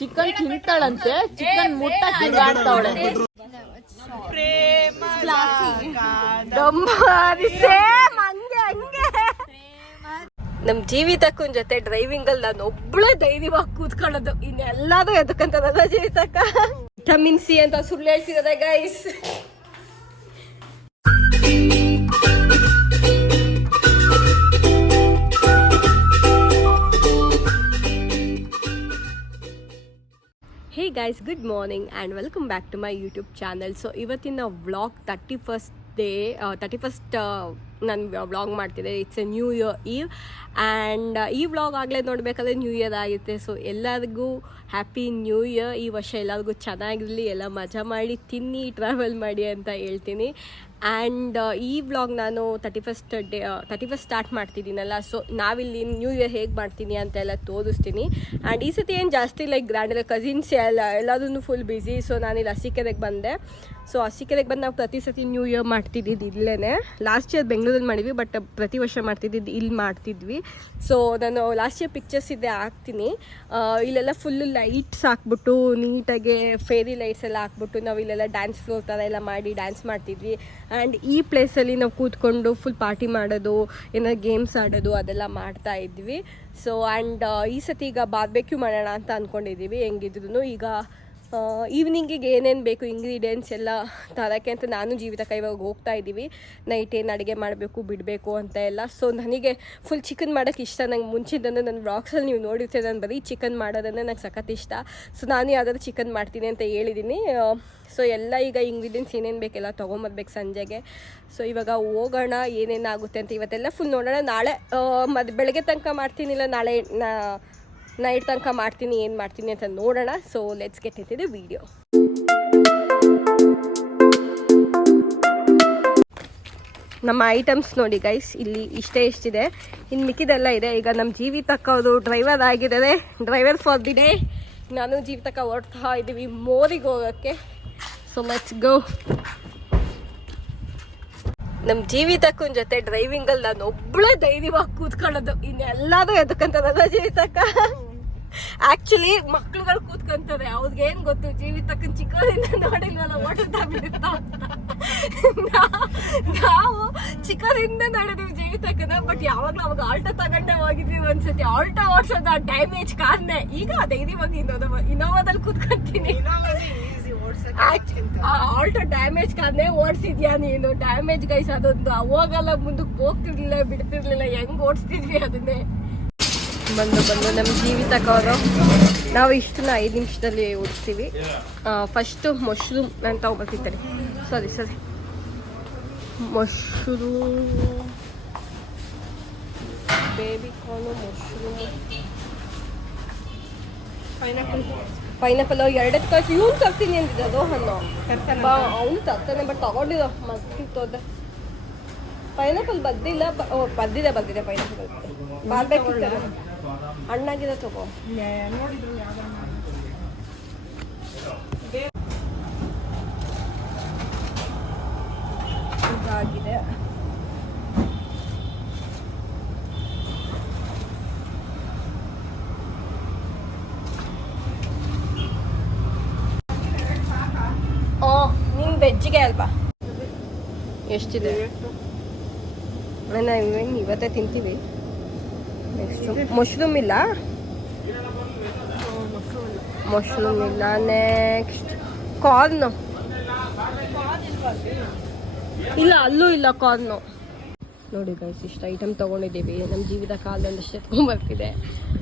Chicken ತಿಂತಾಳಂತೆ, chicken ಮುಟ್ಟ ತಿಂಗಾಡ್ತಾವಳೆ. ನಮ್ ಜೀವಿತಕ್ಕನ್ ಜೊತೆ ಡ್ರೈವಿಂಗ್ ಅಲ್ಲಿ ನಾನು ಒಬ್ಳೆ ಧೈರ್ಯವಾಗಿ ಕೂತ್ಕೊಳ್ಳೋದು, ಇನ್ನೆಲ್ಲಾದ್ರೂ ಎದಕ್ಕಂತದಲ್ಲ ಜೀವಿತಕ್ಕ. ವಿಟಮಿನ್ ಸಿ ಅಂತ ಸುಳ್ಳು ಹೇಳ್ತಿರೋದೆ guys. Hey guys, good morning and welcome back to my YouTube channel. So ಇವತ್ತಿನ ವ್ಲಾಗ್ 31st ನಾನು ವ್ಲಾಗ್ ಮಾಡ್ತಿದ್ದೆ. It's a new year eve and ಈ ವ್ಲಾಗ್ ಆಗಲೇ ನೋಡಬೇಕಾದ್ರೆ ನ್ಯೂ ಇಯರ್ ಆಗುತ್ತೆ. ಸೊ ಎಲ್ಲರಿಗೂ ಹ್ಯಾಪಿ ನ್ಯೂ ಇಯರ್. ಈ ವರ್ಷ ಎಲ್ಲರಿಗೂ ಚೆನ್ನಾಗಿರಲಿ, ಎಲ್ಲ ಮಜಾ ಮಾಡಿ, ತಿನ್ನಿ, ಟ್ರಾವೆಲ್ ಮಾಡಿ ಅಂತ ಹೇಳ್ತೀನಿ. ಆ್ಯಂಡ್ ಈ ವ್ಲಾಗ್ ನಾನು 31st ಸ್ಟಾರ್ಟ್ ಮಾಡ್ತಿದ್ದೀನಲ್ಲ, ಸೊ ನಾವಿಲ್ಲಿ ನ್ಯೂ ಇಯರ್ ಹೇಗೆ ಮಾಡ್ತೀನಿ ಅಂತೆಲ್ಲ ತೋರಿಸ್ತೀನಿ. ಆ್ಯಂಡ್ ಈ ಸತಿ ಏನು ಜಾಸ್ತಿ ಗ್ರ್ಯಾಂಡ್ ಕಸಿನ್ಸ್ ಎಲ್ಲದೂ ಫುಲ್ ಬ್ಯುಸಿ. ಸೊ ನಾನಿಲ್ಲಿ ಅರಸೀಕೆರೆಗೆ ಬಂದೆ. ಸೊ ಅರಸೀಕೆರೆಗೆ ಬಂದು ನಾವು ಪ್ರತಿ ಸತಿ ನ್ಯೂ ಇಯರ್ ಮಾಡ್ತಿದ್ದಿದ್ದು ಇಲ್ಲೇ. ಲಾಸ್ಟ್ ಇಯರ್ ಬೆಂಗಳೂರಲ್ಲಿ ಮಾಡಿದ್ವಿ, ಬಟ್ ಪ್ರತಿ ವರ್ಷ ಮಾಡ್ತಿದ್ದಿದ್ದು ಇಲ್ಲಿ ಮಾಡ್ತಿದ್ವಿ. ಸೊ ನಾನು ಲಾಸ್ಟ್ ಇಯರ್ ಪಿಕ್ಚರ್ಸ್ ಇದೆ ಹಾಕ್ತೀನಿ. ಇಲ್ಲೆಲ್ಲ ಫುಲ್ಲು ಲೈಟ್ಸ್ ಹಾಕ್ಬಿಟ್ಟು ನೀಟಾಗಿ ಫೇರಿ ಲೈಟ್ಸ್ ಎಲ್ಲ ಹಾಕ್ಬಿಟ್ಟು ನಾವು ಇಲ್ಲೆಲ್ಲ ಡ್ಯಾನ್ಸ್ ಫ್ಲೋರ್ ಥರ ಎಲ್ಲ ಮಾಡಿ ಡ್ಯಾನ್ಸ್ ಮಾಡ್ತಿದ್ವಿ. ಆ್ಯಂಡ್ ಈ ಪ್ಲೇಸಲ್ಲಿ ನಾವು ಕೂತ್ಕೊಂಡು ಫುಲ್ ಪಾರ್ಟಿ ಮಾಡೋದು, ಏನಾದ್ರು ಗೇಮ್ಸ್ ಆಡೋದು ಅದೆಲ್ಲ ಮಾಡ್ತಾ ಇದ್ವಿ. ಸೊ ಆ್ಯಂಡ್ ಈ ಸತಿ ಈಗ ಬಾರ್ಬೆಕ್ಯೂ ಮಾಡೋಣ ಅಂತ ಅಂದ್ಕೊಂಡಿದ್ದೀವಿ. ಹೆಂಗಿದ್ರು ಈಗ ಈವ್ನಿಂಗಿಗೆ ಏನೇನು ಬೇಕು ಇಂಗ್ರೀಡಿಯೆಂಟ್ಸ್ ಎಲ್ಲ ತರೋಕ್ಕೆ ಅಂತ ನಾನು ಜೀವಿತಕ್ಕ ಇವಾಗ ಹೋಗ್ತಾ ಇದ್ದೀವಿ. ನೈಟ್ ಏನು ಅಡುಗೆ ಮಾಡಬೇಕು ಬಿಡಬೇಕು ಅಂತ ಎಲ್ಲ. ಸೊ ನನಗೆ ಫುಲ್ ಚಿಕನ್ ಮಾಡೋಕ್ಕೆ ಇಷ್ಟ. ನಂಗೆ ಮುಂಚಿಂದನೇ ನನ್ನ ವ್ಲಾಗ್ಸಲ್ಲಿ ನೀವು ನೋಡಿರ್ತೀರ, ನಾನು ಬರೀ ಚಿಕನ್ ಮಾಡೋದಂದರೆ ನಂಗೆ ಸಖತ್ ಇಷ್ಟ. ಸೊ ನಾನು ಯಾವ್ದಾದ್ರು ಚಿಕನ್ ಮಾಡ್ತೀನಿ ಅಂತ ಹೇಳಿದ್ದೀನಿ. ಸೊ ಎಲ್ಲ ಈಗ ಇಂಗ್ರೀಡಿಯೆಂಟ್ಸ್ ಏನೇನು ಬೇಕೆಲ್ಲ ತೊಗೊಂಬರ್ಬೇಕು ಸಂಜೆಗೆ. ಸೊ ಇವಾಗ ಹೋಗೋಣ ಏನೇನಾಗುತ್ತೆ ಅಂತ ಇವತ್ತೆಲ್ಲ ಫುಲ್ ನೋಡೋಣ. ನಾಳೆ ಬೆಳಗ್ಗೆ ತನಕ ಮಾಡ್ತೀನಿಲ್ಲ, ನಾಳೆ ನೈಟ್ ತನಕ ಮಾಡ್ತೀನಿ, ಏನು ಮಾಡ್ತೀನಿ ಅಂತ ನೋಡೋಣ. So let's get it the video. ನಮ್ಮ ಐಟಮ್ಸ್ ನೋಡಿ ಗೈಸ್, ಇಲ್ಲಿ ಇಷ್ಟಿದೆ. ಇನ್ನು ಮಿಕ್ಕಿದೆಲ್ಲ ಇದೆ. ಈಗ ನಮ್ಮ ಜೀವಿತಕ್ಕ ಅವರು ಡ್ರೈವರ್ ಆಗಿದ್ದಾರೆ, ಡ್ರೈವರ್ ಫಾರ್ ದಿ ಡೇ. ನಾನು ಜೀವಿತಕ್ಕ ಹೊರಡ್ತಾ ಇದ್ದೀವಿ ಮೋರಿಗೆ ಹೋಗೋಕ್ಕೆ. So let's go. ನಮ್ಮ ಜೀವಿತಕ್ಕನ ಜೊತೆ ಡ್ರೈವಿಂಗಲ್ಲಿ ನಾನು ಒಬ್ಳೆ ಧೈರ್ಯವಾಗಿ ಕೂತ್ಕೊಳ್ಳೋದು, ಇನ್ನೆಲ್ಲಾದ್ರೂ ಎದಕ್ಕಂತದಲ್ಲ ಜೀವಿತಕ್ಕ. ಆಕ್ಚುಲಿ ಮಕ್ಳುಗಳು ಕೂತ್ಕೊಂತಾರೆ, ಅವ್ರಿಗೇನು ಗೊತ್ತು ಜೀವಿತಕ್ಕನ ಚಿಕ್ಕದಿಂದ ನೋಡಿಲ್ವಲ್ಲ ಓಡುತ್ತಾ ಬಿಡುತ್ತಾ ಅಂತ. ನಾವು ಚಿಕ್ಕದಿಂದ ನೋಡಿದ್ವಿ ಜೀವಿತಕ್ಕನ, ಬಟ್ ಯಾವಾಗಲೂ ಅವಾಗ ಆಲ್ಟೋ ತಗೊಂಡೆ ಹೋಗಿದ್ವಿ ಒಂದ್ಸತಿ. ಆಲ್ಟೋ ಓಡಿಸೋದು ಡ್ಯಾಮೇಜ್ ಕಾರ್ನೇ. ಈಗ ಧೈರ್ಯವಾಗಿ ಇನೋವಾದಲ್ಲಿ ಕೂತ್ಕೊಂತೀನಿ. ಆಲ್ಟೋ ಡ್ಯಾಮೇಜ್ ಕಾರ್ನೇ ಓಡಿಸಿದ್ಯಾ ನೀನು? ಡ್ಯಾಮೇಜ್ ಗೈಸ್ ಅದೊಂದು. ಹೋಗಲ್ಲ, ಮುಂದಕ್ಕೆ ಹೋಗ್ತಿರ್ಲಿಲ್ಲ, ಬಿಡ್ತಿರ್ಲಿಲ್ಲ, ಹೆಂಗ್ ಓಡಿಸ್ತಿದ್ವಿ ಅದನ್ನೇ. ಬಂದು ನಮ್ಮ ಜೀವಿತಕ್ಕ ಅವರು ನಾವು ಇಷ್ಟನ್ನ 5 ನಿಮಿಷದಲ್ಲಿ ಉಡಿಸ್ತೀವಿ. ಫಸ್ಟು ಮಶ್ರೂಮ್ ನಾನು ತಗೊಬರ್ತಿರ್ತಾರೆ. ಸರಿ mushroom, baby corn, mushroom, pineapple 2 ಕಳ್ಸಿ. ಇವನು ತರ್ತೀನಿ ಅಂದಿದ್ದ ರೋಹನ್ನು. ಅವನು ತರ್ತಾನೆ, ಬಟ್ ತಗೊಂಡಿರೋ ಮತ್ತಿತ್ತೋದೆ. ಪೈನಾಪಲ್ ಬಂದಿಲ್ಲ. ಬಂದಿದೆ ಪೈನಾಪಲ್. ಬಾರ್ಬೇಕಿತ್ತು, ಹಣ್ಣಾಗಿದೆ ತಗೋ. ಇದಾಗಿದೆ. ನಿನ್ ವೆಜ್ಜಿಗೆ ಅಲ್ವಾ? ಎಷ್ಟಿದೆ? ಇವತ್ತೇ ತಿಂತೀವಿ. ನೆಕ್ಸ್ಟ್ ಮಶ್ರೂಮ್ ಇಲ್ಲ. ನೆಕ್ಸ್ಟ್ ಕಾರ್ನು ಇಲ್ಲ, ಅಲ್ಲೂ ಇಲ್ಲ ಕಾರ್ನು. ನೋಡಿ ಗೈಸ್, ಇಷ್ಟು ಐಟಮ್ ತೊಗೊಂಡಿದ್ದೀವಿ. ನಮ್ಮ ಜೀವಿತ ಕಾಲದೊಂದಷ್ಟು ಎತ್ಕೊಂಡ್ಬರ್ತಿದೆ.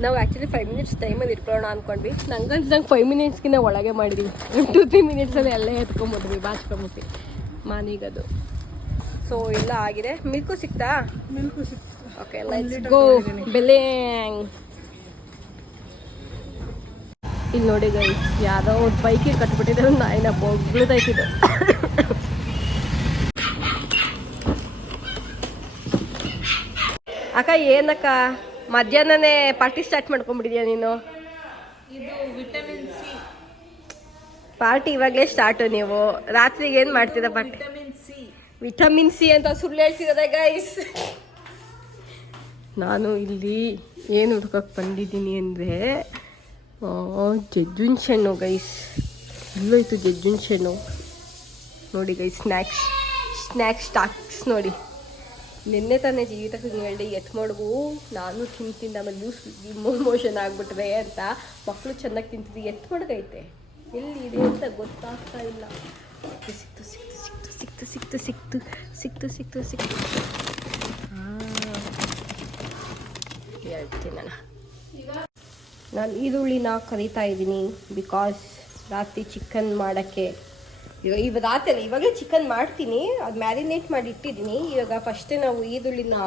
ನಾವು ಆ್ಯಕ್ಚುಲಿ 5 ಮಿನಿಟ್ಸ್ ಟೈಮಲ್ಲಿ ಇಟ್ಕೊಳ್ಳೋಣ ಅಂದ್ಕೊಂಡ್ವಿ. ನಂಗೆ 5 ಮಿನಿಟ್ಸ್ಗಿಂತ ಒಳಗೆ ಮಾಡಿದ್ವಿ. 2-3 ಮಿನಿಟ್ಸಲ್ಲಿ ಎಲ್ಲ ಎತ್ಕೊಂಡ್ಬಿಟ್ವಿ, ಬಾಚ್ಕೊಂಬಿಟ್ಟು ಮನೆಗದು. ಸೊ ಎಲ್ಲ ಆಗಿದೆ. ಮಿಲ್ಕು ಸಿಕ್ತಾ? ಮಿಲ್ಕು ಸಿಕ್ತು. Okay, let's go. ಬೆಲೆಂಗ್ ಇಲ್ಲಿ ನೋಡಿ ಗೈಸ್, ಯಾರೋ ಒಂದು ಬೈಕಿಗೆ ಕಟ್ಬಿಟ್ಟಿದ್ದಾರೆ. ನಾಯಿನ ಬೊಗ್ಳುದೈತಿದ್ದು. ಅಕ್ಕ ಏನಕ್ಕ ಮಧ್ಯಾಹ್ನನೇ ಪಾರ್ಟಿ ಸ್ಟಾರ್ಟ್ ಮಾಡ್ಕೊಂಡ್ಬಿಟ್ಟಿದ್ಯಾ ನೀನು? ಇದು ವಿಟಮಿನ್ ಸಿ ಪಾರ್ಟಿ ಇವಾಗಲೇ ಸ್ಟಾರ್ಟು. ನೀವು ರಾತ್ರಿಗೆ ಏನು ಮಾಡ್ತೀರಾ ಪಾರ್ಟಿ? ವಿಟಮಿನ್ ಸಿ ಅಂತ ಸುಳ್ಳು ಹೇಳ್ತಿರೋದೆ ಗೈಸ್. ನಾನು ಇಲ್ಲಿ ಏನು ಹುಡ್ಕೋಕ್ಕೆ ಬಂದಿದ್ದೀನಿ ಅಂದರೆ ಜಜ್ಜಿನ ಶೆಣ್ಣು ಗೈಸ್, ಇಲ್ಲೋಯ್ತು ಜಜ್ಜಿನ ಶೆಣ್ಣು ನೋಡಿ ಗೈಸ್. ಸ್ನ್ಯಾಕ್ಸ್ ಸ್ಟಾಕ್ಸ್ ನೋಡಿ. ನಿನ್ನೆ ತಾನೇ ಜೀವಿತಕ್ಕೆ ಹೇಳಿ ಎತ್ ಮಾಡ್ಗು ನಾನು ತಿಂತಿದ್ದ, ಆಮೇಲೆ ಜ್ಯೂಸ್ ಮೋಷನ್ ಆಗ್ಬಿಟ್ರೆ ಅಂತ. ಮಕ್ಕಳು ಚೆನ್ನಾಗಿ ತಿಂತಿದ್ವಿ, ಎತ್ ಮಡ್ಗೈತೆ ಎಲ್ಲಿ ಇದೆ ಅಂತ ಗೊತ್ತಾಗ್ತಾ ಇಲ್ಲ. ಸಿಕ್ತು ಸಿಕ್ತು ಸಿಕ್ತು ಸಿಕ್ತು ಸಿಕ್ತು ಸಿಕ್ತು ಸಿಕ್ತು ಸಿಕ್ತು ಸಿಕ್ತು ಹೇಳ್ತೀನಿ ನಾನು ಈರುಳ್ಳಿನ ಕರಿತಾ ಇದ್ದೀನಿ ಬಿಕಾಸ್ ರಾತ್ರಿ ಚಿಕನ್ ಮಾಡೋಕ್ಕೆ. ಇವಾಗಲೇ ಚಿಕನ್ ಮಾಡ್ತೀನಿ, ಅದು ಮ್ಯಾರಿನೇಟ್ ಮಾಡಿ ಇಟ್ಟಿದ್ದೀನಿ. ಇವಾಗ ಫಸ್ಟೇ ನಾವು ಈರುಳ್ಳಿನ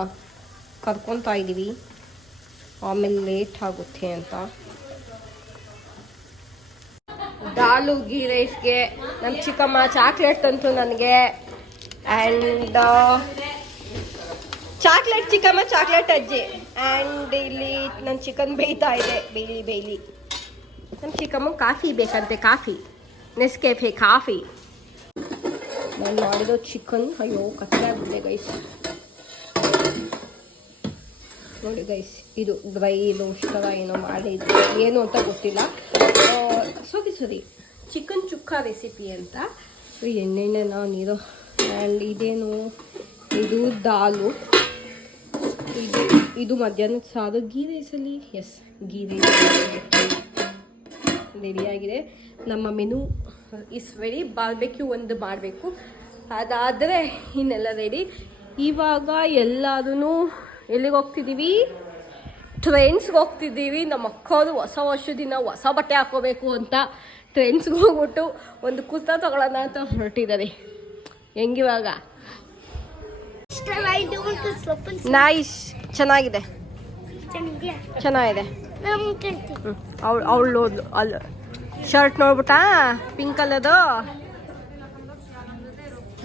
ಕರ್ಕೊತಾ ಇದ್ದೀವಿ, ಆಮೇಲೆ ಲೇಟ್ ಆಗುತ್ತೆ ಅಂತ. ದಾಲು ಗೀ ರೈಸ್ಗೆ ನಮ್ಮ ಚಿಕ್ಕಮ್ಮ ಚಾಕ್ಲೇಟ್ ತಂತು ನನಗೆ. ಆ್ಯಂಡ್ ಚಾಕ್ಲೇಟ್ ಚಿಕ್ಕಮ್ಮ, ಚಾಕ್ಲೇಟ್ ಅಜ್ಜಿ. ಆ್ಯಂಡ್ ಇಲ್ಲಿ ನನ್ನ ಚಿಕನ್ ಬೇಯ್ತಾ ಇದೆ, ಬೇಯ್ಲಿ. ನಮ್ಮ ಚಿಕ್ಕಮ್ಮ ಕಾಫಿ ಬೇಕಂತೆ, ಕಾಫಿ ನೆಸ್ಕೆಫೆ ಕಾಫಿ. ನಾನು ಮಾಡಿರೋ ಚಿಕನ್ ಅಯ್ಯೋ ಕತ್ತಲೆ ಆಗ್ಬಿಟ್ಟೆ ಗೈಸ್. ನೋಡಿ ಗೈಸ್, ಇದು ಡ್ರೈ ರೋಸ್ಟರ ಏನೋ ಮಾಡಿದ್ದು, ಏನು ಅಂತ ಗೊತ್ತಿಲ್ಲ. ಸರಿ ಚಿಕನ್ ಚುಕ್ಕಾ ರೆಸಿಪಿ ಅಂತ. ಎಣ್ಣೆನ ನೀರು. ಆ್ಯಂಡ್ ಇದೇನು, ಇದು ದಾಲು, ಇದು ಮಧ್ಯಾಹ್ನದ ಸಾರು. ಗೀ ರೈಸಲ್ಲಿ ಎಸ್ ಗೀ ರೈಸ್ ರೆಡಿಯಾಗಿದೆ. ನಮ್ಮ ಮೆನು ಇಸ್ ರೆಡಿ. ಬಾರ್ಬೆಕ್ಯೂ ಒಂದು ಮಾಡಬೇಕು, ಅದಾದರೆ ಇನ್ನೆಲ್ಲ ರೆಡಿ. ಇವಾಗ ಎಲ್ಲರೂ ಎಲ್ಲಿಗೆ ಹೋಗ್ತಿದ್ದೀವಿ? ಟ್ರೆಂಡ್ಸ್ಗೆ ಹೋಗ್ತಿದ್ದೀವಿ. ನಮ್ಮ ಅಕ್ಕವರು ಹೊಸ ವರ್ಷದಿನ ಹೊಸ ಬಟ್ಟೆ ಹಾಕೋಬೇಕು ಅಂತ ಟ್ರೆಂಡ್ಸ್ಗೆ ಹೋಗ್ಬಿಟ್ಟು ಒಂದು ಕುರ್ತಾ ತಗೊಳ್ಳೋಣ ಅಂತ ಹೊರಟಿದ್ದಾರೆ. ಹೆಂಗಿವಾಗ? ನೈಸ್, ಚೆನ್ನಾಗಿದೆ. ಅವಳು ನೋಡ್ಲು ಅಲ್ಲಿ ಶರ್ಟ್ ನೋಡ್ಬಿಟ್ಟಾ, ಪಿಂಕ್ ಕಲರ್ದು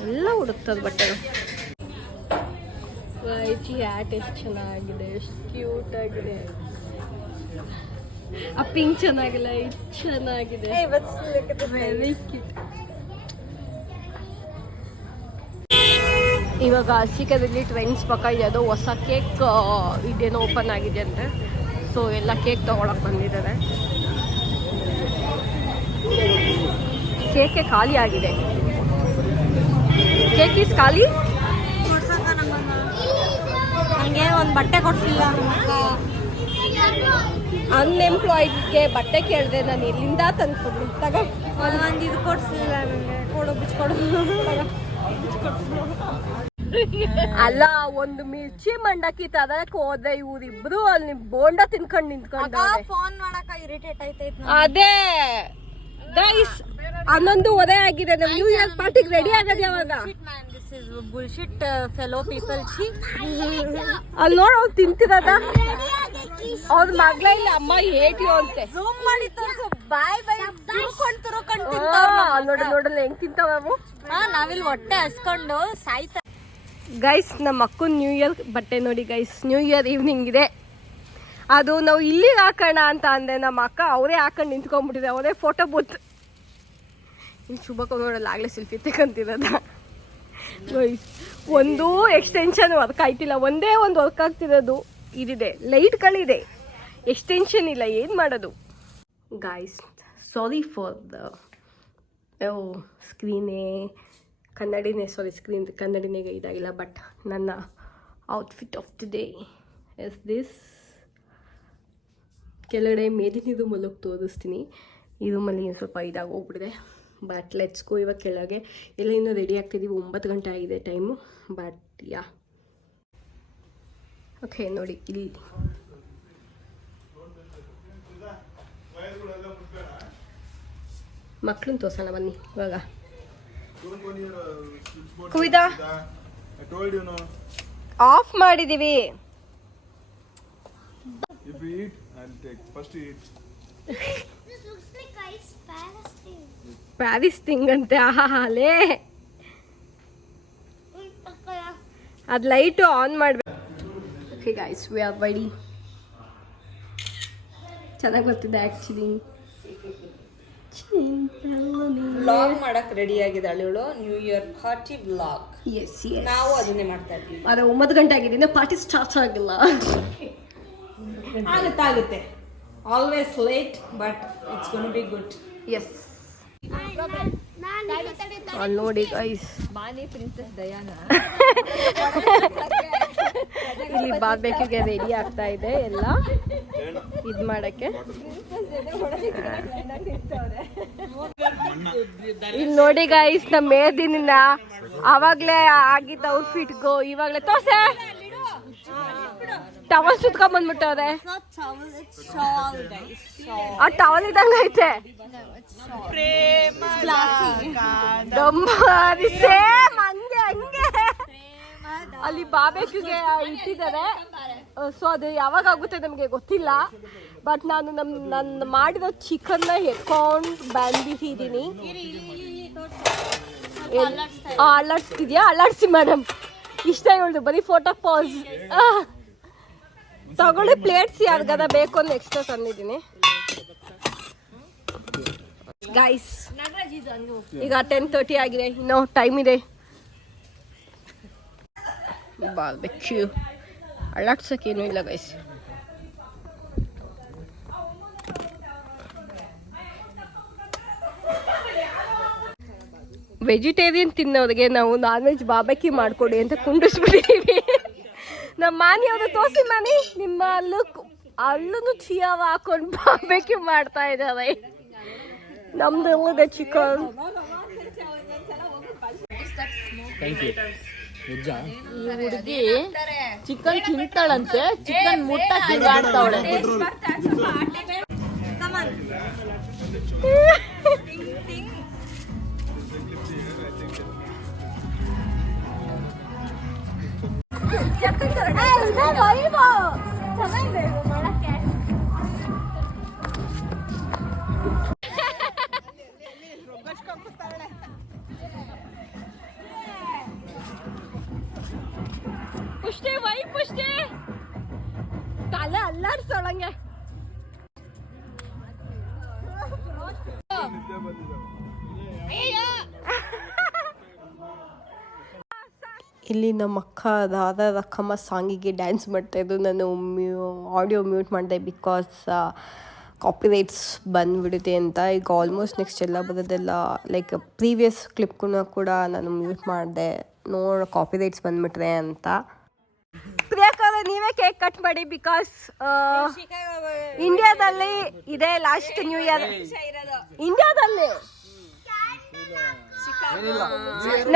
ಎಲ್ಲ ಹುಡುಕ್ತದ ಬಟ್ಟೆಗಳು. ಹ್ಯಾಟ್ ಎಷ್ಟು ಚೆನ್ನಾಗಿದೆ, ಎಷ್ಟು ಕ್ಯೂಟ್ ಆಗಿದೆ. ಆ ಪಿಂಕ್ ಚೆನ್ನಾಗಿಲ್ಲ, ಇದು ಚೆನ್ನಾಗಿದೆ. Very cute. ಇವಾಗ ಸಿಕ್ಕದಲ್ಲಿ ಟ್ರೆಂಡ್ಸ್ ಪಕ್ಕ ಯಾವುದೋ ಹೊಸ ಕೇಕ್ ಇದೇನೋ ಓಪನ್ ಆಗಿದೆ ಅಂತೆ. ಸೊ ಎಲ್ಲ ಕೇಕ್ ತಗೊಳಕ್ ಬಂದಿದ್ದಾರೆ. ಕೇಕೆ ಖಾಲಿ ಆಗಿದೆ. ಕೇಕ್ ಇಸ್ ಖಾಲಿ. ನನಗೆ ಒಂದು ಬಟ್ಟೆ ಕೊಡ್ಸಿಲ್ಲ ಅನ್ಎಂಪ್ಲಾಯ್ಡ್ಗೆ ಬಟ್ಟೆ ಕೇಳಿದೆ ನಾನು, ಎಲ್ಲಿಂದ ತಂದ್ಕೊಡ್ಲಿ ತಗೋ. ಒಂದು ಇದು ಕೊಡ್ಸಿಲ್ಲ ನನಗೆ, ಕೊಡು ಬಿಚ್ಕೊಡು. ಅಲ್ಲ, ಒಂದು ಮಿರ್ಚಿ ಮಂಡಕ್ಕಿ ತರಕ್ ಹೋದ್ರೆ ಇವ್ರಿಬ್ರು ಅಲ್ಲಿ ಬೋಂಡ ತಿನ್ಕೊಂಡು ನಿಂತ್ಕೊಂಡು ಫೋನ್ ಮಾಡಕ ಇರಿಟೇಟ್ ಆಯ್ತೈತ್. ಅದೇ ಗೈಸ್ 11:15 ಆಗಿದೆ. ನಾವು ನ್ಯೂ ಇಯರ್ ಪಾರ್ಟಿಗೆ ರೆಡಿ ಆಗೋದು ಯಾವಾಗ? Bullshit fellow people. ಅಲ್ಲಿ ನೋಡ್ ಅವ್ರು ತಿಂತಿರದ, ಅವ್ರ ಮಗ್ಳ ಇಲ್ಲ ಅಮ್ಮ ಏಟಿಯೋ ಅಂತೆ. ಝೂಮ್ ಮಾಡಿ ತೋರ್ಸು. ಬಾಯ್ ಬಾಯ್ ತುರ್ಕೊಂಡು ನೋಡಲ್ಲ ಹೆಂಗ್ ತಿಂತಾವ ಅವು. ನಾವಿಲ್ಲಿ ಹೊಟ್ಟೆ ಹಸ್ಕೊಂಡು ಸಾಯ್ತ. ಗೈಸ್, ನಮ್ಮ ಅಕ್ಕನ ನ್ಯೂ ಇಯರ್ ಬಟ್ಟೆ ನೋಡಿ ಗೈಸ್. ನ್ಯೂ ಇಯರ್ ಈವ್ನಿಂಗ್ ಇದೆ. ಅದು ನಾವು ಇಲ್ಲಿಗೆ ಹಾಕೋಣ ಅಂತ ಅಂದೆ. ನಮ್ಮ ಅಕ್ಕ ಅವರೇ ಹಾಕೊಂಡು ನಿಂತ್ಕೊಂಡ್ಬಿಟ್ಟಿದೆ, ಅವರೇ ಫೋಟೋ ಬೂತ್. ಇನ್ನು ಶುಭಕ್ಕೆ ನೋಡಲ್ಲ, ಆಗಲೇ ಸೆಲ್ಫಿ ತೆಕ್ಕಂತಿರೋದ. ಒಂದು ಎಕ್ಸ್ಟೆನ್ಷನ್ ವರ್ಕ್ ಆಯ್ತಿಲ್ಲ, ಒಂದೇ ಒಂದು ವರ್ಕ್ ಆಗ್ತಿರೋದು ಇದಿದೆ, ಲೈಟ್ಗಳಿದೆ, ಎಕ್ಸ್ಟೆನ್ಷನ್ ಇಲ್ಲ. ಏನು ಮಾಡೋದು ಗಾಯ್ಸ್? ಸಾರಿ ಫಾರ್ ದ ಸ್ಕ್ರೀನೇ ಕನ್ನಡಿನೇ, ಸ್ಕ್ರೀನ್ ಕನ್ನಡಿನೇ ಇದಾಗಿಲ್ಲ. ಬಟ್ ನನ್ನ outfit of the day is this. ಕೆಳಗಡೆ ಮೇಲಿನ ರೂಮಲ್ಲಿ ಹೋಗಿ ತೋರಿಸ್ತೀನಿ. ಈ ರೂಮಲ್ಲಿ ಸ್ವಲ್ಪ ಇದಾಗಿ ಹೋಗ್ಬಿಟ್ಟಿದೆ. But let's go. ಇವಾಗ ಕೆಳಗೆ ಎಲ್ಲ ಇನ್ನೂ ರೆಡಿ ಆಗ್ತಿದ್ದೀವಿ. 9 ಗಂಟೆ ಆಗಿದೆ ಟೈಮು. ಬಟ್ ಯಾ ಓಕೆ, ನೋಡಿ ಇಲ್ಲಿ ಮಕ್ಳನ್ನ ತೋರ್ಸೋಣ ಬನ್ನಿ. ಇವಾಗ ಕುಯ್ದ ಆಫ್ ಮಾಡಿದೀವಿ. ಪ್ಯಾರಿಸ್ ಥಿಂಗ್ ಅಂತೆ. ಆಹಾಲೇ ಅದು ಲೈಟು ಆನ್ ಮಾಡಬೇಕು. Okay guys, we are ready. ಚೆನ್ನಾಗಿ ಬರ್ತಿದೆ ಆ್ಯಕ್ಚುಲಿ. ವ್ಲಾಗ್ ಮಾಡಕ್ ರೆಡಿ ಆಗಿದ್ದಾಳೆ ಇವಳು. New year party vlog. Yes ನಾವು ಅದನ್ನೇ ಮಾಡ್ತಾ ಇದ್ದೀವಿ. ಆದರೆ 9 ಗಂಟೆ ಆಗಿದೆ, ಇನ್ನು ಪಾರ್ಟಿ ಸ್ಟಾರ್ಟ್ ಆಗಿಲ್ಲ. ಆಗುತ್ತೆ always late but it's gonna be good. Yes ಅಲ್ಲಿ ನೋಡಿ ಗೈಸ್ ಬಾನಿ ಪ್ರಿನ್ಸೆಸ್ ಡಯಾನಾ ಇಲ್ಲಿ ಬಾರ್ಬೆಕ್ಯೂಗೆ ರೆಡಿ ಆಗ್ತಾ ಇದೆ ಎಲ್ಲ ಇದ್ ಮಾಡಕ್ಕೆ. ಇಲ್ಲಿ ನೋಡಿ ಗೈಸ್ ನಮ್ಮ ಮೇದಿನಿಂದ ಅವಾಗ್ಲೇ ಆಗಿದ್ದ ಔಟ್ಫಿಟ್ಗೂ ಇವಾಗ್ಲೇ ತೋರ್ಸೆ ಟವಲ್ ಸುತ್ಕೊಂಡ್ ಬಂದ್ಬಿಟ್ಟವ್ರೆ. ಆ ಟವಲ್ ಇದ್ದಂಗ ಐತೆ ಸೇಮ್ ಹಂಗೆ ಹಂಗೆ ಅಲ್ಲಿ ಬಾರ್ಬೆಕ್ಯೂಗೆ ಇಟ್ಟಿದ್ದಾರೆ. ಸೊ ಅದು ಯಾವಾಗ ಆಗುತ್ತೆ ನಮಗೆ ಗೊತ್ತಿಲ್ಲ. ಬಟ್ ನಾನು ನನ್ನ ಮಾಡಿದ ಚಿಕನ್ನ ಎತ್ಕೊಂಡು ಬಂದಿದ್ದೀನಿ. ಅಲ್ಲಾಡ್ಸ್ತಿದ್ಯಾ? ಅಲ್ಲಾಡ್ಸಿ ಮೇಡಮ್. ಇಷ್ಟ ಹೇಳ್ದು ಬರೀ ಫೋಟೋ ಪಾಸ್ ತಗೊಳ್ಳಿ. ಪ್ಲೇಟ್ಸ್ ಯಾರಿಗಾದ ಬೇಕು ಅಂತ ಎಕ್ಸ್ಟ್ರಾ ತಂದಿದ್ದೀನಿ ಗೈಸ್. ಈಗ 10:30 ಆಗಿದೆ, ಇನ್ನೂ ಟೈಮ್ ಇದೆ. ಬಾರ್ಬೆಕ್ಯೂ ಅಲ್ಲಾಡ್ಸೋಕ್ಕೇನು ಇಲ್ಲ ಗೈಸ್. ವೆಜಿಟೇರಿಯನ್ ತಿನ್ನೋರಿಗೆ ನಾವು ನಾನ್ ವೆಜ್ ಬಾರ್ಬೆಕ್ಯೂ ಮಾಡ್ಕೊಡಿ ಅಂತ ಕುಂಡಿಸ್ಬಿಟ್ಟಿದ್ದೀವಿ. ನಮ್ಮ ಮಾನಿಯವರು ತೋರಿಸಿ ಮಾನಿ ನಿಮ್ಮ ಅಲ್ಲೂ ಚಿಯಾವ ಹಾಕೊಂಡು ಬಾರ್ಬೆಕ್ಯೂ ಮಾಡ್ತಾ ಇದ್ದಾರೆ. ನಮ್ದು ಇದೆ ಚಿಕನ್. ಹುಡುಗಿ ಚಿಕನ್ ತಿಂತಾಳಂತೆ, ಚಿಕನ್ ಮುಟ್ಟ ತಿಂಗಾಡ್ತಾವಳೆ. ಪುಷ್ಟಿ ವೈ ಪುಷ್ಟಿ ತಲೆ ಅಲ್ಲಾಡ್ಸೋಳಂಗೆ. ಇಲ್ಲಿ ನಮ್ಮ ಅಕ್ಕ ರಾಧಾ ರಕ್ಕಮ್ಮ ಸಾಂಗಿಗೆ ಡ್ಯಾನ್ಸ್ ಮಾಡ್ತಾಯಿದ್ದು. ನಾನು ಆಡಿಯೋ ಮ್ಯೂಟ್ ಮಾಡಿದೆ ಬಿಕಾಸ್ ಕಾಪಿರೈಟ್ಸ್ ಬಂದುಬಿಡುತ್ತೆ ಅಂತ. ಈಗ ಆಲ್ಮೋಸ್ಟ್ ನೆಕ್ಸ್ಟ್ ಎಲ್ಲ ಬರೋದೆಲ್ಲ ಲೈಕ್ ಪ್ರೀವಿಯಸ್ ಕ್ಲಿಪ್ಗೂ ಕೂಡ ನಾನು ಮ್ಯೂಟ್ ಮಾಡಿದೆ, ಕಾಪಿರೈಟ್ಸ್ ಬಂದುಬಿಟ್ರೆ ಅಂತ. ಪ್ರಿಯಾಂಕಾ ನೀವೇ ಕೇಕ್ ಕಟ್ ಮಾಡಿ ಬಿಕಾಸ್ ಇಂಡಿಯಾದಲ್ಲಿ ಇದೆ ಲಾಸ್ಟ್ ನ್ಯೂ ಇಯರ್. ಇಂಡಿಯಾದಲ್ಲಿ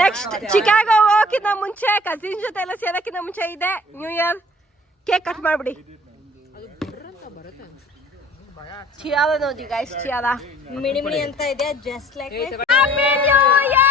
ನೆಕ್ಸ್ಟ್ ಚಿಕಾಗೋ ಹೋಗೋಕ್ಕಿಂತ ಮುಂಚೆ ಕಸಿನ್ ಜೊತೆ ಎಲ್ಲ ಸೇರೋಕ್ಕಿಂತ ಮುಂಚೆ ಇದೆ ನ್ಯೂ ಇಯರ್. ಕೇಕ್ ಕಟ್ ಮಾಡ್ಬಿಡಿ. ಚಿಯಾದ ನೋಡಿ ಗೈಸ್, ಚಿಯಾದ ಮಿಣಿ ಮಿಣಿ ಅಂತ ಇದೆ just like happy new year.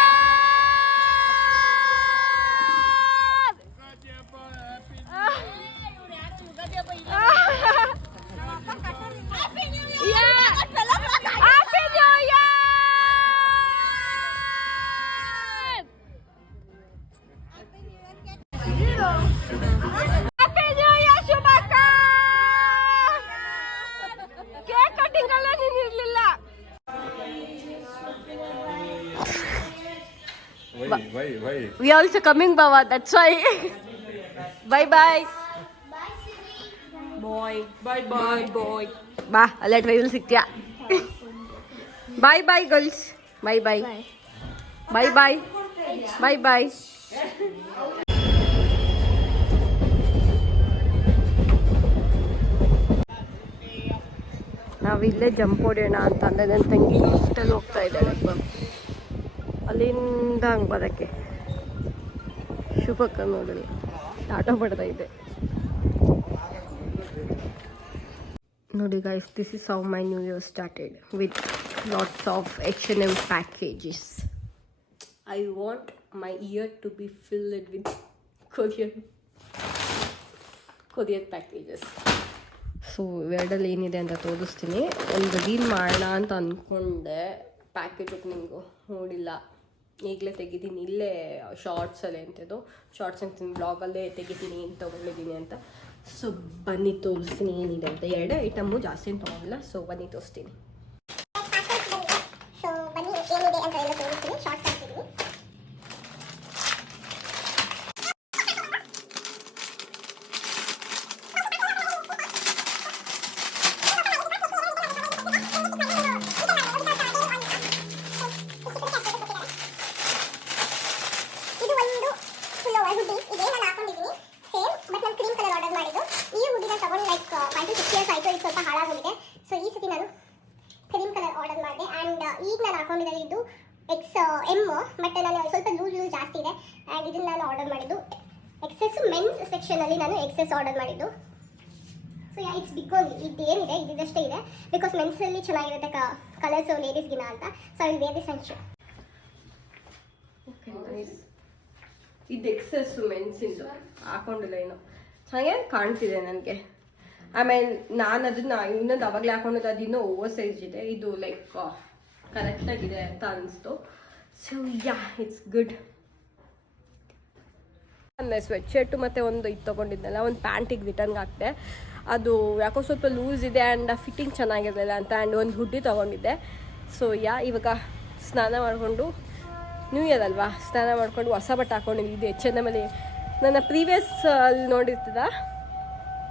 We are also coming, Baba. That's why. Bye bye. boy bye bye boy. ಬಾ ಅಲ್ಲೇ ಟ್ರೈನಲ್ಲಿ ಸಿಗ್ತೀಯಾ. ಬಾಯ್ ಬಾಯ್ ಗರ್ಲ್ಸ್. ಬಾಯ್ ಬಾಯ್ ಬಾಯ್ ಬಾಯ್ ಬಾಯ್ ಬಾಯ್. ನಾವಿಲ್ಲೇ ಜಂಪ್ ಹೊಡೆಯೋಣ ಅಂತಂದರೆ ನನ್ನ ತಂಗಿ ಲಿಫ್ಟಲ್ಲಿ ಹೋಗ್ತಾ ಇದ್ದಾಳೆ. ಅಲ್ಲಿಂದ ಹಂಗೆ ಬರೋಕ್ಕೆ ಶುಭಕ್ಕ ನೋಡಲಿ ಆಟೋ ಬಿಡ್ತಾ ಇದ್ದೆ ನೋಡಿ guys. This is how my new year started with lots of H&M packages. I want my year to be filled with courier packages. So ಎರಡಲ್ಲಿ ಏನಿದೆ ಅಂತ ತೋರಿಸ್ತೀನಿ. ಒಂದು ರೀಲ್ ಮಾಡೋಣ ಅಂತ ಅಂದ್ಕೊಂಡೆ, ಪ್ಯಾಕೇಜ್ ಓಪನಿಂಗು ನೋಡಿಲ್ಲ, ಈಗಲೇ ತೆಗಿತೀನಿ. ಇಲ್ಲೇ ಶಾರ್ಟ್ಸಲ್ಲೇ ಅಂತಿದ್ದು ಶಾರ್ಟ್ಸ್ ಅಂತೀನಿ, ಬ್ಲಾಗಲ್ಲೇ ತೆಗಿತೀನಿ ಅಂತ ತೊಗೊಂಡಿದ್ದೀನಿ ಅಂತ. ಸೊ ಬನ್ನಿ ತೋರಿಸ್ತೀನಿ ಏನಿದೆ ಅಂತ. ಎರಡು ಐಟಮು ಜಾಸ್ತಿ ಏನು ತೊಗೊಂಡಿಲ್ಲ. ಸೊ ಬನ್ನಿ ತೋರಿಸ್ತೀನಿ. ಎಮ್, ಬಟ್ ನಾನು ಸ್ವಲ್ಪ ಲೂಸ್ ಜಾಸ್ತಿ ಇದೆ. ಆ್ಯಂಡ್ ಇದನ್ನು ನಾನು ಆರ್ಡರ್ ಮಾಡಿದ್ದು ಎಕ್ಸೆಸ್ ಮೆನ್ಸ್ ಸೆಕ್ಷನಲ್ಲಿ ನಾನು ಎಕ್ಸೆಸ್ ಆರ್ಡರ್ ಮಾಡಿದ್ದು. So it's big only. ಇದೇನಿದೆ ಇದಷ್ಟೇ ಇದೆ, ಬಿಕಾಸ್ ಮೆನ್ಸಲ್ಲಿ ಚೆನ್ನಾಗಿರುತ್ತೆ ಕಲರ್ಸು ಲೇಡೀಸ್ಗಿನ ಅಂತ. So I will wear this and show. Okay nice. ಇದು ಎಕ್ಸಸ್ ಮೆನ್ಸಿಂದು ಹಾಕೊಂಡಿಲ್ಲ, ಏನು ಚೆನ್ನಾಗೆ ಕಾಣ್ತಿದೆ ನನಗೆ. ಆಮೇಲೆ ನಾನು ಅದನ್ನ ಇನ್ನೊಂದು ಅವಾಗಲೇ ಹಾಕೊಂಡಿದ್ದು, ಅದು ಇನ್ನೂ ಓವರ್ ಸೈಜ್ ಇದೆ. ಇದು ಲೈಕ್ ಕರೆಕ್ಟಾಗಿದೆ ಅಂತ ಅನಿಸ್ತು. So yeah, it's good. ಅಂದರೆ ಸ್ವೆಟ್ ಶರ್ಟು ಮತ್ತು ಒಂದು ಇದು ತೊಗೊಂಡಿದ್ನಲ್ಲ, ಒಂದು ಪ್ಯಾಂಟಿಗೆ ರಿಟರ್ನ್ಗೆ ಹಾಕ್ದೆ. ಅದು ಯಾಕೋ ಸ್ವಲ್ಪ ಲೂಸ್ ಇದೆ ಆ್ಯಂಡ್ ಫಿಟ್ಟಿಂಗ್ ಚೆನ್ನಾಗಿರಲಿಲ್ಲ ಅಂತ. ಆ್ಯಂಡ್ ಒಂದು ಹುಡ್ಡಿ ತೊಗೊಂಡಿದ್ದೆ. ಸೊ ಯಾ, ಇವಾಗ ಸ್ನಾನ ಮಾಡಿಕೊಂಡು, ನ್ಯೂ ಇಯರ್ ಅಲ್ವಾ, ಸ್ನಾನ ಮಾಡಿಕೊಂಡು ಹೊಸ ಬಟ್ಟೆ ಹಾಕ್ಕೊಂಡಿದ್ದು. ಇದು H&M ಅಲ್ಲಿ ನನ್ನ ಪ್ರೀವಿಯಸ್ ಅಲ್ಲಿ ನೋಡಿರ್ತದ.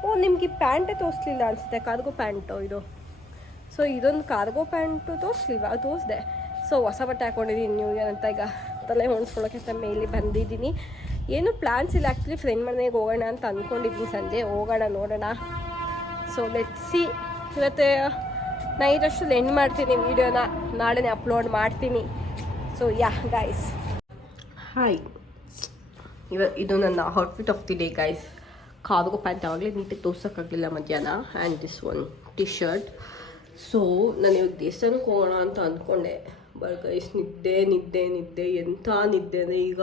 ಓ, ನಿಮ್ಗೆ ಈ ಪ್ಯಾಂಟೇ ತೋರಿಸ್ಲಿಲ್ಲ ಅನಿಸುತ್ತೆ, ಕಾರ್ಗೋ ಪ್ಯಾಂಟು ಇದು. ಸೊ ಇದೊಂದು ಕಾರ್ಗೋ ಪ್ಯಾಂಟು ತೋರಿಸ್ಲಿಲ್ವಾ, ತೋರಿಸ್ದೆ. ಸೊ ಹೊಸ ಬಟ್ಟೆ ಹಾಕ್ಕೊಂಡಿದ್ದೀನಿ ನ್ಯೂ ಇಯರ್ ಅಂತ. ಈಗ ತಲೆ ಹೊಣ್ಸ್ಕೊಳ್ಳೋಕೆ ಅಂತ ಮೇಲೆ ಬಂದಿದ್ದೀನಿ. ಏನು ಪ್ಲ್ಯಾನ್ಸ್ ಇಲ್ಲ ಆ್ಯಕ್ಚುಲಿ. ಫ್ರೆಂಡ್ ಮನೆಗೆ ಹೋಗೋಣ ಅಂತ ಅಂದ್ಕೊಂಡಿದ್ದೀನಿ, ಸಂಜೆ ಹೋಗೋಣ, ನೋಡೋಣ. So let's see. ಇವತ್ತು ನೈಟ್ ಅಷ್ಟರಲ್ಲಿ ಎಂಡ್ ಮಾಡ್ತೀನಿ ವೀಡಿಯೋನ, ನಾಳೆನೇ ಅಪ್ಲೋಡ್ ಮಾಡ್ತೀನಿ. So yeah guys, hi. ಇದು ನನ್ನ outfit of the day guys. Cargo pant ಆವಾಗಲೇ ನೀಟಾಗಿ ತೋರ್ಸೋಕ್ಕಾಗಲಿಲ್ಲ ಮಧ್ಯಾಹ್ನ. And this one T shirt. So ನಾನು ಇವಾಗ ದೇವಸ್ಥಾನಕ್ಕೆ ಹೋಗೋಣ ಅಂತ ಅಂದ್ಕೊಂಡೆ. ಬಟ್ ಗೈಸ್, ನಿದ್ದೆ ಎಂಥ ನಿದ್ದೆ ಅಂದರೆ, ಈಗ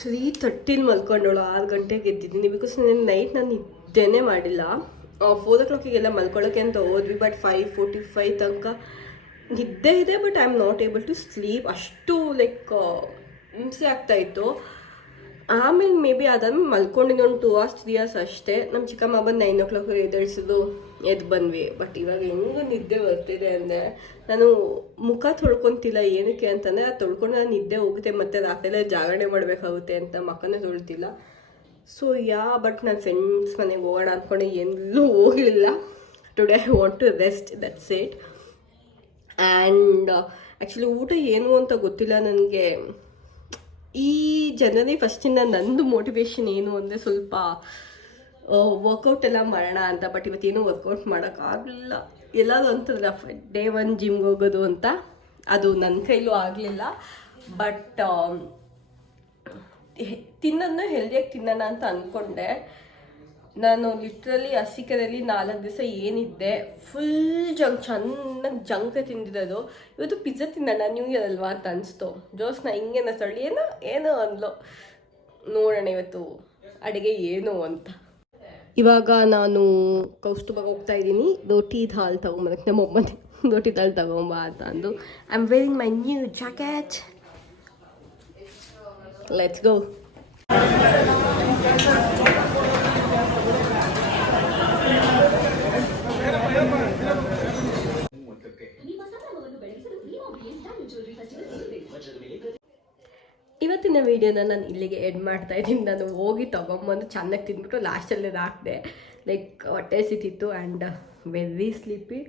3:30 ಮಲ್ಕೊಂಡವಳು, 6 ಗಂಟೆಗೆ ಎದ್ದಿದ್ದೀನಿ. ಬಿಕಾಸ್ ನೈಟ್ ನಾನು ನಿದ್ದೆನೇ ಮಾಡಿಲ್ಲ. 4 o'clock ಮಲ್ಕೊಳ್ಳೋಕ್ಕೆ ಅಂತ ಹೋದ್ವಿ, ಬಟ್ 5:45 ತನಕ ನಿದ್ದೆ ಇದೆ. But I am not able to sleep. ಅಷ್ಟು ಲೈಕ್ ಹಿಂಸೆ ಆಗ್ತಾಯಿತ್ತು. ಆಮೇಲೆ ಮೇ ಬಿ ಅದಾದ್ಮೇಲೆ ಮಲ್ಕೊಂಡಿದ್ದು ಒಂದು 2 hours 3 hours ಅಷ್ಟೇ. ನಮ್ಮ ಚಿಕ್ಕಮ್ಮ ಬಂದು 9 o'clock ಎದ್ದೇಳಿಸಿದ್ದು, ಎದ್ದು ಬಂದ್ವಿ. ಬಟ್ ಇವಾಗ ಹೆಂಗೂ ನಿದ್ದೆ ಬರ್ತಿದೆ ಅಂದರೆ, ನಾನು ಮುಖ ತೊಳ್ಕೊತಿಲ್ಲ. ಏನಕ್ಕೆ ಅಂತಂದರೆ, ಅದು ತೊಳ್ಕೊಂಡು ನಾನು ನಿದ್ದೆ ಹೋಗುತ್ತೆ, ಮತ್ತು ರಾತ್ರಿಯಲ್ಲೇ ಜಾಗರಣೆ ಮಾಡಬೇಕಾಗುತ್ತೆ ಅಂತ ಮಕ್ಕನೇ ತೊಳ್ತಿಲ್ಲ. ಸೊ ಯಾ, ಬಟ್ ನನ್ನ ಫ್ರೆಂಡ್ಸ್ ಮನೆಗೆ ಹೋಗೋಣ ಅಂದ್ಕೊಂಡೆ, ಎಲ್ಲೂ ಹೋಗಲಿಲ್ಲ. Today I want to rest, that's it. And actually ಊಟ ಏನು ಅಂತ ಗೊತ್ತಿಲ್ಲ ನನಗೆ. ಈ ಜನವರಿ ಫಸ್ಟಿಂದ ನಂದು ಮೋಟಿವೇಶನ್ ಏನು ಅಂದರೆ, ಸ್ವಲ್ಪ ವರ್ಕೌಟ್ ಎಲ್ಲ ಮಾಡೋಣ ಅಂತ. ಬಟ್ ಇವತ್ತೇನು ವರ್ಕೌಟ್ ಮಾಡೋಕ್ಕಾಗಲಿಲ್ಲ. ಎಲ್ಲರೂ ಅಂತಂದ್ರೆ ಡೇ 1 ಜಿಮ್ಗೆ ಹೋಗೋದು ಅಂತ, ಅದು ನನ್ನ ಕೈಲೂ ಆಗಲಿಲ್ಲ. ಬಟ್ ತಿನ್ನೋದನ್ನ ಹೆಲ್ದಿಯಾಗಿ ತಿನ್ನೋಣ ಅಂತ ಅಂದ್ಕೊಂಡೆ. ನಾನು ಲಿಟ್ರಲಿ ಹಸಿಕೆದಲ್ಲಿ 4 ದಿವಸ ಏನಿದ್ದೆ, ಫುಲ್ ಚೆನ್ನಾಗಿ ಜಂಕ್ ತಿಂದಿರೋದು. ಇವತ್ತು ಪಿಜ್ಜಾ ತಿನ್ನೋಣ, ನ್ಯೂ ಇಯರ್ ಅಲ್ವಾ ಅಂತ ಅನಿಸ್ತು. ಜೋಸ್ನ ಹಿಂಗೇನ ಸಳ್ಳಿ ಏನೋ ಅಂದ್ಲು. ನೋಡೋಣ ಇವತ್ತು ಅಡುಗೆ ಏನು ಅಂತ. ಇವಾಗ ನಾನು ಕೌಸ್ತುಭಗೆ ಹೋಗ್ತಾ ಇದ್ದೀನಿ. ರೋಟಿ ದಾಲ್ ತೊಗೊಂಬರಕ್ಕೆ ನಮ್ಮ ಅಮ್ಮನೇ ರೋಟಿ ದಾಲ್ ತೊಗೊಂಬ ಅಂತ ಅಂದು. I am wearing my new jacket. Let's go. ಇವತ್ತಿನ ವೀಡಿಯೋನ ನಾನು ಇಲ್ಲಿಗೆ ಎಂಡ್ ಮಾಡ್ತಾ ಇದ್ದೀನಿ. ನಾನು ಹೋಗಿ ತೊಗೊಂಬಂದು ಚೆನ್ನಾಗಿ ತಿಂದ್ಬಿಟ್ಟು ಲಾಸ್ಟಲ್ಲಿ ಹಾಕಿದೆ. ಲೈಕ್ ಹೊಟ್ಟೆ ಸಿತಿತ್ತು ಆ್ಯಂಡ್ ವೆರಿ ಸ್ಲೀಪಿ.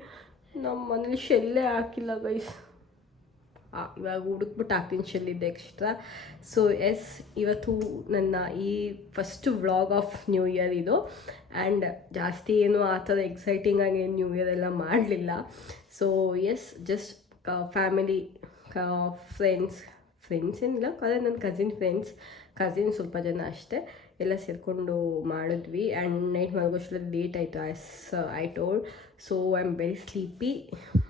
ನಮ್ಮ ಮನೇಲಿ ಶೆಲ್ಲೇ ಹಾಕಿಲ್ಲ ಗೈಸ್. ಇವಾಗ ಹುಡುಕ್ಬಿಟ್ಟು ಹಾಕ್ತೀನಿ ಶೆಲ್ಲಿದ್ದೆ ಎಕ್ಸ್ಟ್ರಾ. ಸೊ ಎಸ್, ಇವತ್ತು ನನ್ನ ಈ first vlog of new year ಇದು. ಆ್ಯಂಡ್ ಜಾಸ್ತಿ ಏನು ಆ ಥರ ಎಕ್ಸೈಟಿಂಗ್ ಆಗಿ ನ್ಯೂ ಇಯರ್ ಎಲ್ಲ ಮಾಡಲಿಲ್ಲ. So yes, just family, friends ಏನಿಲ್ಲ, ಅದೇ ನನ್ನ ಕಸಿನ್ ಸ್ವಲ್ಪ ಜನ ಅಷ್ಟೇ ಎಲ್ಲ ಸೇರಿಕೊಂಡು ಮಾಡಿದ್ವಿ. ಆ್ಯಂಡ್ ನೈಟ್ ಮಲ್ಗೋಷ್ಟರಲ್ಲಿ ಲೇಟ್ ಆಯಿತು, as I told. So I am very sleepy,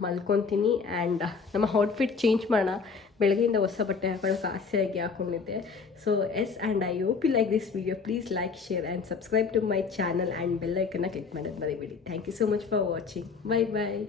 ಮಲ್ಕೊತೀನಿ. ಆ್ಯಂಡ್ ನಮ್ಮ ಔಟ್ಫಿಟ್ ಚೇಂಜ್ ಮಾಡೋಣ. ಬೆಳಗ್ಗೆಯಿಂದ ಹೊಸ ಬಟ್ಟೆ ಹಾಕೊಳ್ಳೋಕೆ ಆಸೆಯಾಗಿ ಹಾಕ್ಕೊಂಡಿದ್ದೆ. So yes, and I hope you like this video. Please like, share and subscribe to my channel and bell ಐಕನ್ನ ಕ್ಲಿಕ್ ಮಾಡೋದು ಮರಿಬೇಡಿ. Thank you so much for watching. Bye bye.